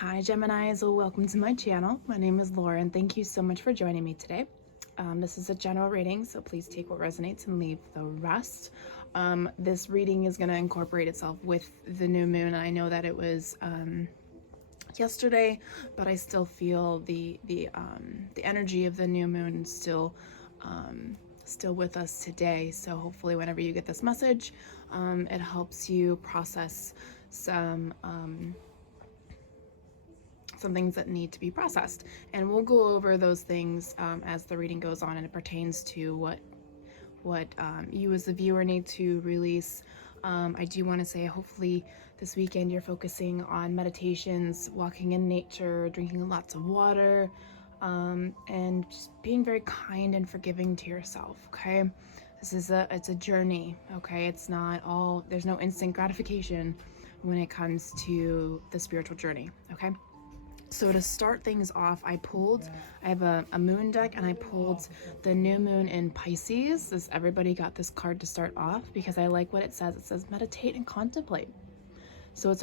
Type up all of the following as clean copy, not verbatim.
Hi Geminis, well, welcome to my channel. My name is Laura and thank you so much for joining me today. This is a general reading, so please take what resonates and leave the rest. This reading is going to incorporate itself with the new moon. I know that it was yesterday, but I still feel the energy of the new moon still with us today. So hopefully whenever you get this message, it helps you process some things that need to be processed, and we'll go over those things as the reading goes on, and it pertains to what you as the viewer need to release. I do want to say hopefully this weekend you're focusing on meditations, walking in nature, drinking lots of water, and just being very kind and forgiving to yourself. Okay, it's a journey. Okay, it's not all, there's no instant gratification when it comes to the spiritual journey. Okay, so to start things off, I have a moon deck, and I pulled the new moon in Pisces. Everybody got this card to start off because I like what it says. It says meditate and contemplate. So it's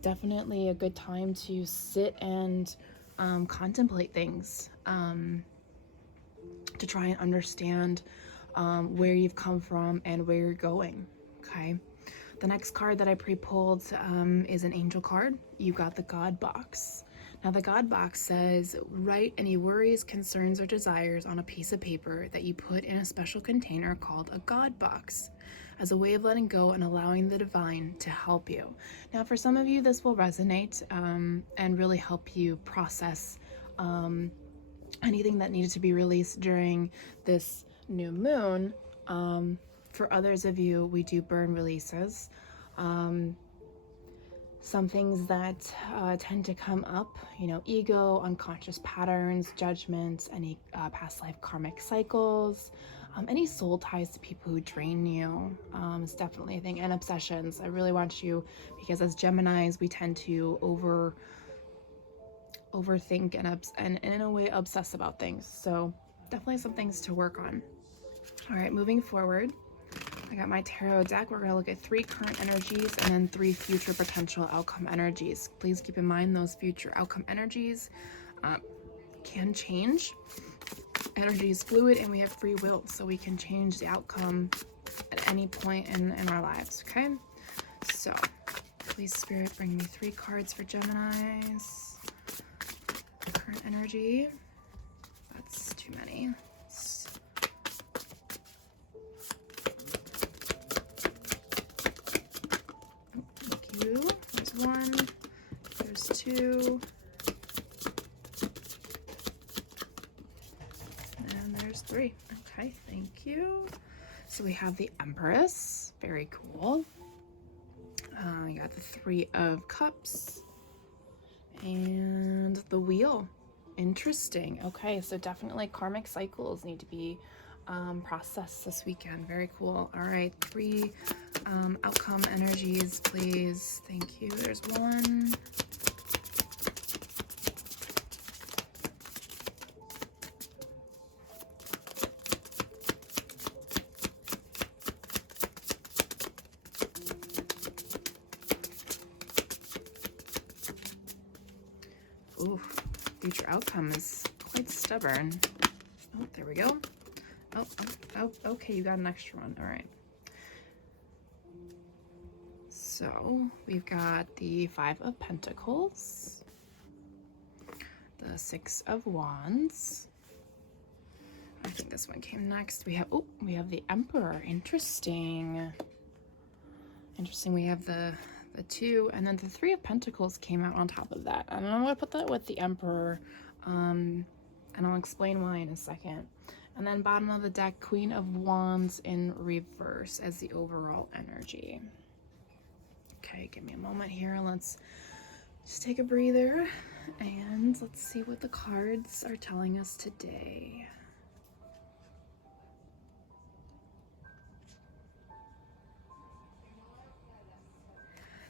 definitely a good time to sit and contemplate things, to try and understand where you've come from and where you're going. Okay. The next card that I pre-pulled is an angel card. You got the God box. Now the God box says, write any worries, concerns, or desires on a piece of paper that you put in a special container called a God box, as a way of letting go and allowing the divine to help you. Now for some of you, this will resonate and really help you process anything that needed to be released during this new moon. For others of you, we do burn releases. Some things that tend to come up, ego, unconscious patterns, judgments, any past life karmic cycles, any soul ties to people who drain you is definitely a thing, and obsessions. I really want you, because as Geminis, we tend to overthink and in a way obsess about things. So definitely some things to work on. All right, moving forward, I got my tarot deck. We're going to look at 3 current energies and then 3 future potential outcome energies. Please keep in mind those future outcome energies can change. Energy is fluid and we have free will, so we can change the outcome at any point in our lives, okay? So, please, Spirit, bring me 3 cards for Geminis. Current energy. That's too many. There's 1, there's 2, and there's 3. Okay, thank you. So we have the Empress, very cool. We got the 3 of Cups and the Wheel. Interesting. Okay, so definitely karmic cycles need to be processed this weekend. Very cool. All right, 3 outcome energies, please. Thank you. There's 1. Ooh, future outcome is quite stubborn. Oh, there we go. Oh, okay, you got an extra one. All right. So we've got the 5 of Pentacles, the 6 of Wands. I think this one came next. We have the Emperor. Interesting. We have the 2, and then the 3 of Pentacles came out on top of that. And I'm gonna put that with the Emperor, and I'll explain why in a second. And then bottom of the deck, Queen of Wands in reverse as the overall energy. Okay, give me a moment here. Let's just take a breather and let's see what the cards are telling us today.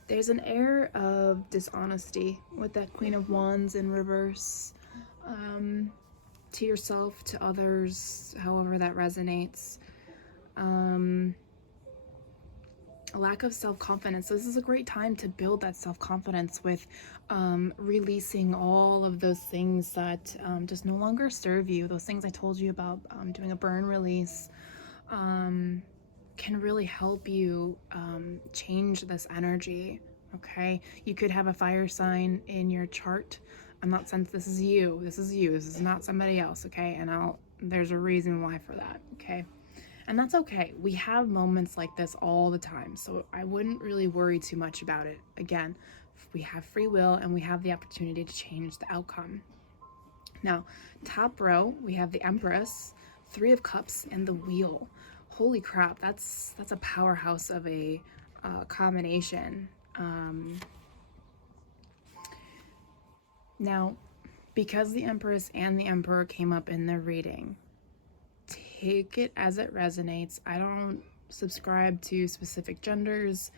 There's an air of dishonesty with that Queen of Wands in reverse, to yourself, to others, however that resonates. a lack of self-confidence. So this is a great time to build that self-confidence with releasing all of those things that just no longer serve you. Those things I told you about, doing a burn release, can really help you change this energy. Okay, you could have a fire sign in your chart. I'm not saying this is you. This is you. This is not somebody else. Okay, and there's a reason why for that. Okay. And that's okay. We have moments like this all the time, so I wouldn't really worry too much about it. Again, we have free will and we have the opportunity to change the outcome. Now, top row, we have the Empress, Three of Cups, and the Wheel. Holy crap, that's a powerhouse of a combination. Now, because the Empress and the Emperor came up in the reading, take it as it resonates. I don't subscribe to specific genders.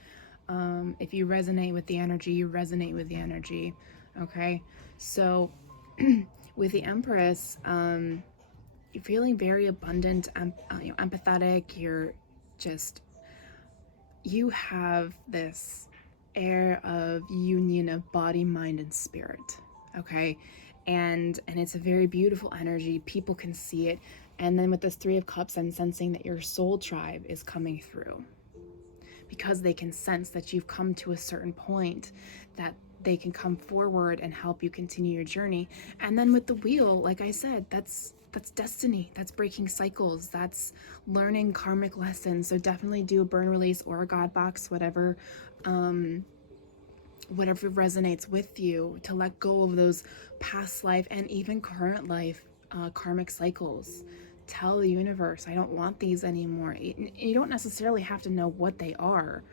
If you resonate with the energy, you resonate with the energy. Okay, so with the Empress, you're feeling very abundant, empathetic. You have this air of union of body, mind, and spirit. Okay, and it's a very beautiful energy. People can see it. And then with this Three of Cups, I'm sensing that your soul tribe is coming through, because they can sense that you've come to a certain point, that they can come forward and help you continue your journey. And then with the Wheel, like I said, that's destiny, that's breaking cycles, that's learning karmic lessons. So definitely do a burn release or a God box, whatever resonates with you, to let go of those past life and even current life karmic cycles. Tell the universe, I don't want these anymore. You don't necessarily have to know what they are.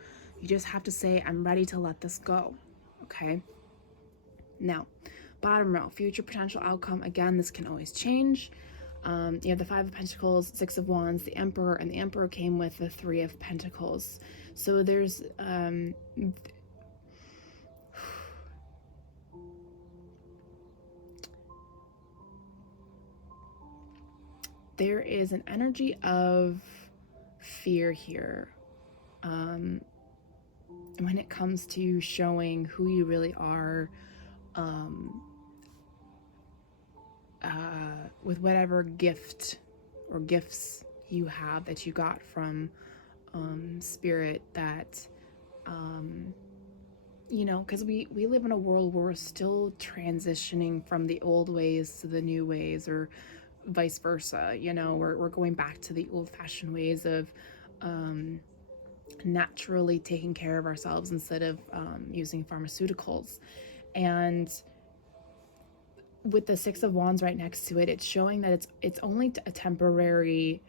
You just have to say, I'm ready to let this go. Okay? Now, bottom row, future potential outcome. Again, this can always change. You have the Five of Pentacles, Six of Wands, the Emperor, and the Emperor came with the Three of Pentacles. So there's there is an energy of fear here when it comes to showing who you really are, with whatever gift or gifts you have that you got from spirit, that because we live in a world where we're still transitioning from the old ways to the new ways, or vice versa. We're going back to the old-fashioned ways of naturally taking care of ourselves instead of using pharmaceuticals. And with the Six of Wands right next to it, it's showing that it's only a temporary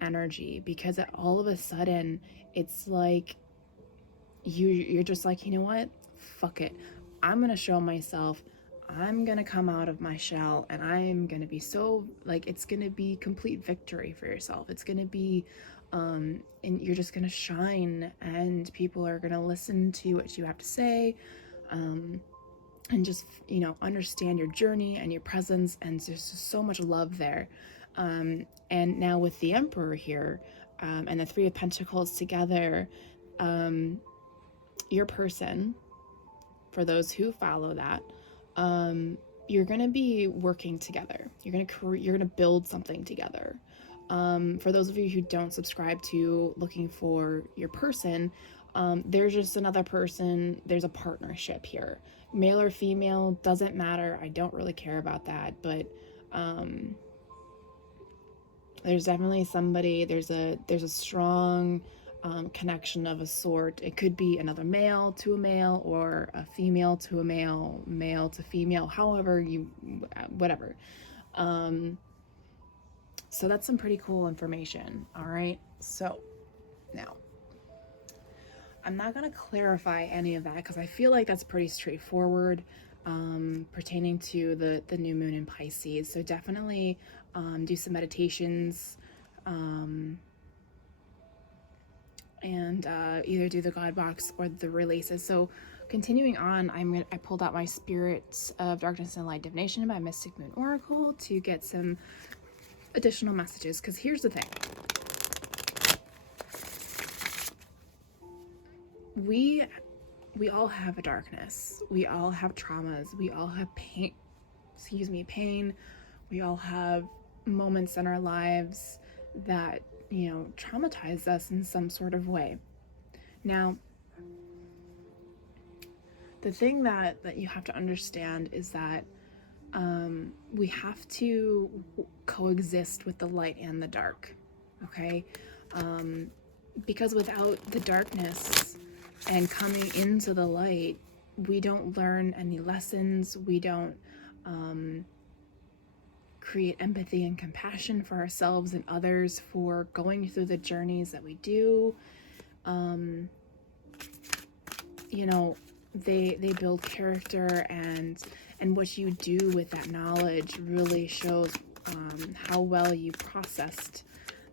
energy, because all of a sudden it's like you're just like, you know what, fuck it, I'm gonna show myself, I'm gonna come out of my shell, and I'm gonna be so, like, it's gonna be complete victory for yourself. It's gonna be and you're just gonna shine, and people are gonna listen to what you have to say, and just understand your journey and your presence, and there's just so much love there. And now with the Emperor here, and the Three of Pentacles together, your person, for those who follow that, you're gonna be working together. You're gonna build something together. For those of you who don't subscribe to looking for your person, there's just another person. There's a partnership here, male or female, doesn't matter. I don't really care about that, but there's definitely somebody. There's a strong connection of a sort. It could be another male to a male, or a female to a male, male to female, however whatever. So that's some pretty cool information. All right, so now I'm not going to clarify any of that, because I feel like that's pretty straightforward pertaining to the new moon in Pisces. So definitely do some meditations, and either do the God box or the releases. So continuing on, I pulled out my Spirits of Darkness and Light Divination by Mystic Moon Oracle to get some additional messages, because here's the thing. we all have a darkness. We all have traumas. We all have pain. Pain. We all have moments in our lives that, traumatize us in some sort of way. Now, the thing that you have to understand is that we have to coexist with the light and the dark, okay? Because without the darkness and coming into the light, we don't learn any lessons. We don't create empathy and compassion for ourselves and others for going through the journeys that we do. They build character, and what you do with that knowledge really shows how well you processed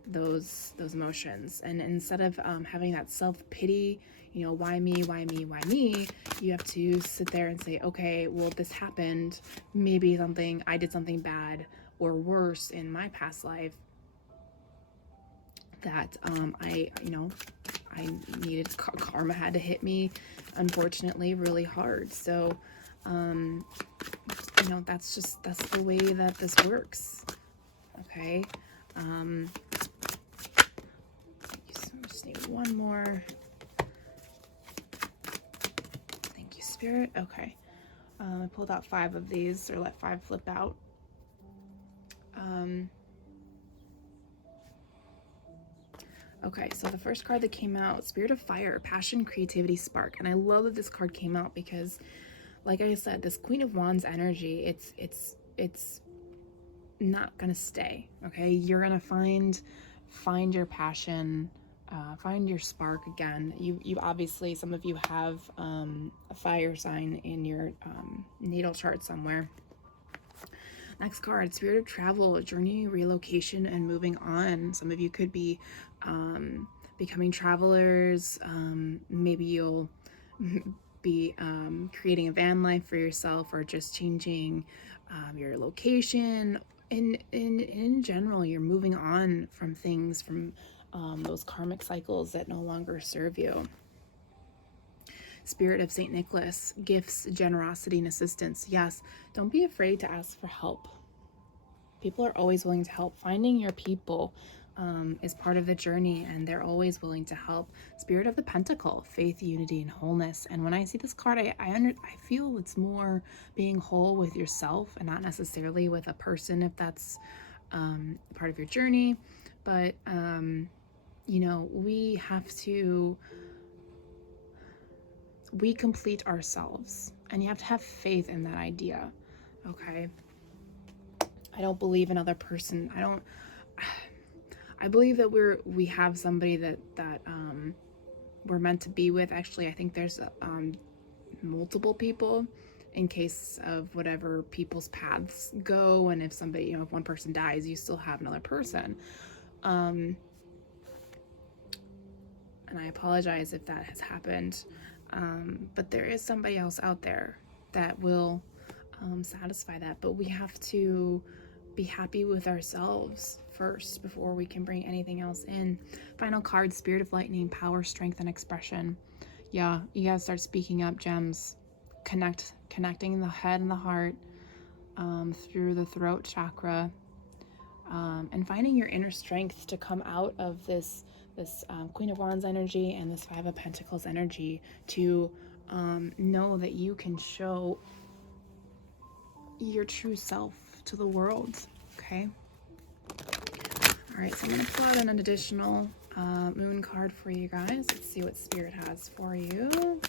those emotions. And instead of having that self-pity, why me, you have to sit there and say, okay, well, this happened. Maybe I did something bad or worse in my past life that I needed, karma had to hit me, unfortunately, really hard. So that's the way that this works. Okay. Just need one more. Thank you, Spirit. Okay. I pulled out 5 of these, or let 5 flip out. Okay, so the first card that came out, Spirit of Fire, Passion, Creativity, Spark. And I love that this card came out because, like I said, this Queen of Wands energy, it's not gonna stay, okay? You're gonna find your passion, find your spark again. You obviously, some of you have a fire sign in your natal chart somewhere. Next card, Spirit of Travel, Journey, Relocation, and Moving On. Some of you could be becoming travelers. Maybe you'll be creating a van life for yourself, or just changing your location. In general, you're moving on from things, from those karmic cycles that no longer serve you. Spirit of St. Nicholas, gifts, generosity, and assistance. Yes, don't be afraid to ask for help. People are always willing to help. Finding your people is part of the journey, and they're always willing to help. Spirit of the Pentacle, faith, unity, and wholeness. And when I see this card, I feel it's more being whole with yourself and not necessarily with a person, if that's part of your journey. But we complete ourselves, and you have to have faith in that idea. Okay. I don't believe another person. I believe that we have somebody that we're meant to be with. Actually, I think there's multiple people in case of whatever people's paths go, and if somebody, if one person dies, you still have another person. And I apologize if that has happened, but there is somebody else out there that will satisfy that. But we have to be happy with ourselves first before we can bring anything else in. Final card, Spirit of Lightning, Power, Strength, and Expression. Yeah, you gotta start speaking up, gems. Connecting the head and the heart through the throat chakra, and finding your inner strength to come out of this Queen of Wands energy and this 5 of Pentacles energy, to know that you can show your true self to the world. Okay. All right, so I'm going to pull out an additional moon card for you guys. Let's see what Spirit has for you.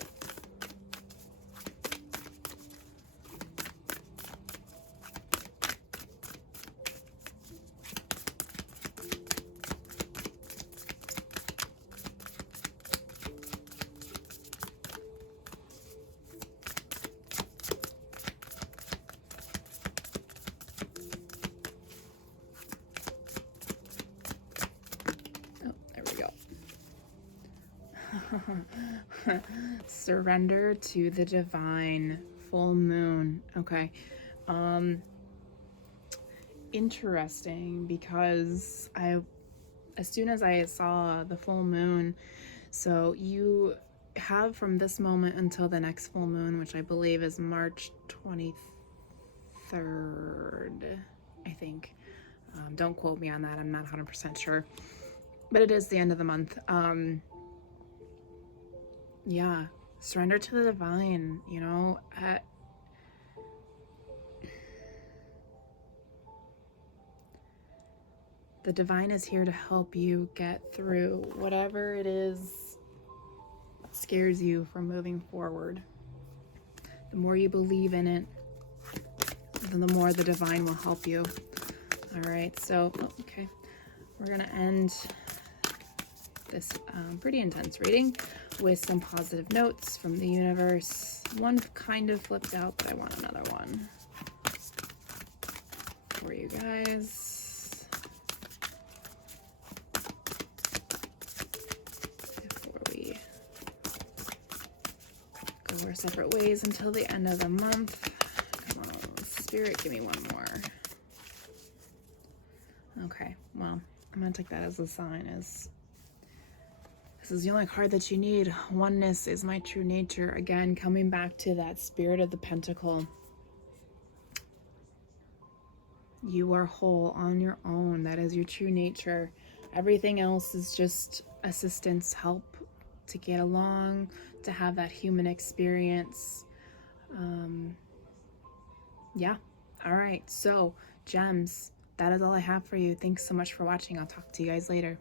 Surrender to the divine, full moon. Okay. Interesting, because as soon as I saw the full moon, so have from this moment until the next full moon, which I believe is March 23rd, I think. Don't quote me on that. I'm not 100% sure. But it is the end of the month. Yeah. Surrender to the divine, you know. The divine is here to help you get through whatever it is that scares you from moving forward. The more you believe in it, then the more the divine will help you. All right, so, okay. We're going to end this pretty intense reading with some positive notes from the universe. One kind of flipped out, but I want another one for you guys. Before we go our separate ways until the end of the month. Come on, Spirit, give me one more. Okay, well, I'm going to take that as a sign. This is the only card that you need. Oneness is my true nature. Again, coming back to that Spirit of the Pentacle. You are whole on your own. That is your true nature. Everything else is just assistance, help to get along, to have that human experience. Yeah. All right. So, gems, that is all I have for you. Thanks so much for watching. I'll talk to you guys later.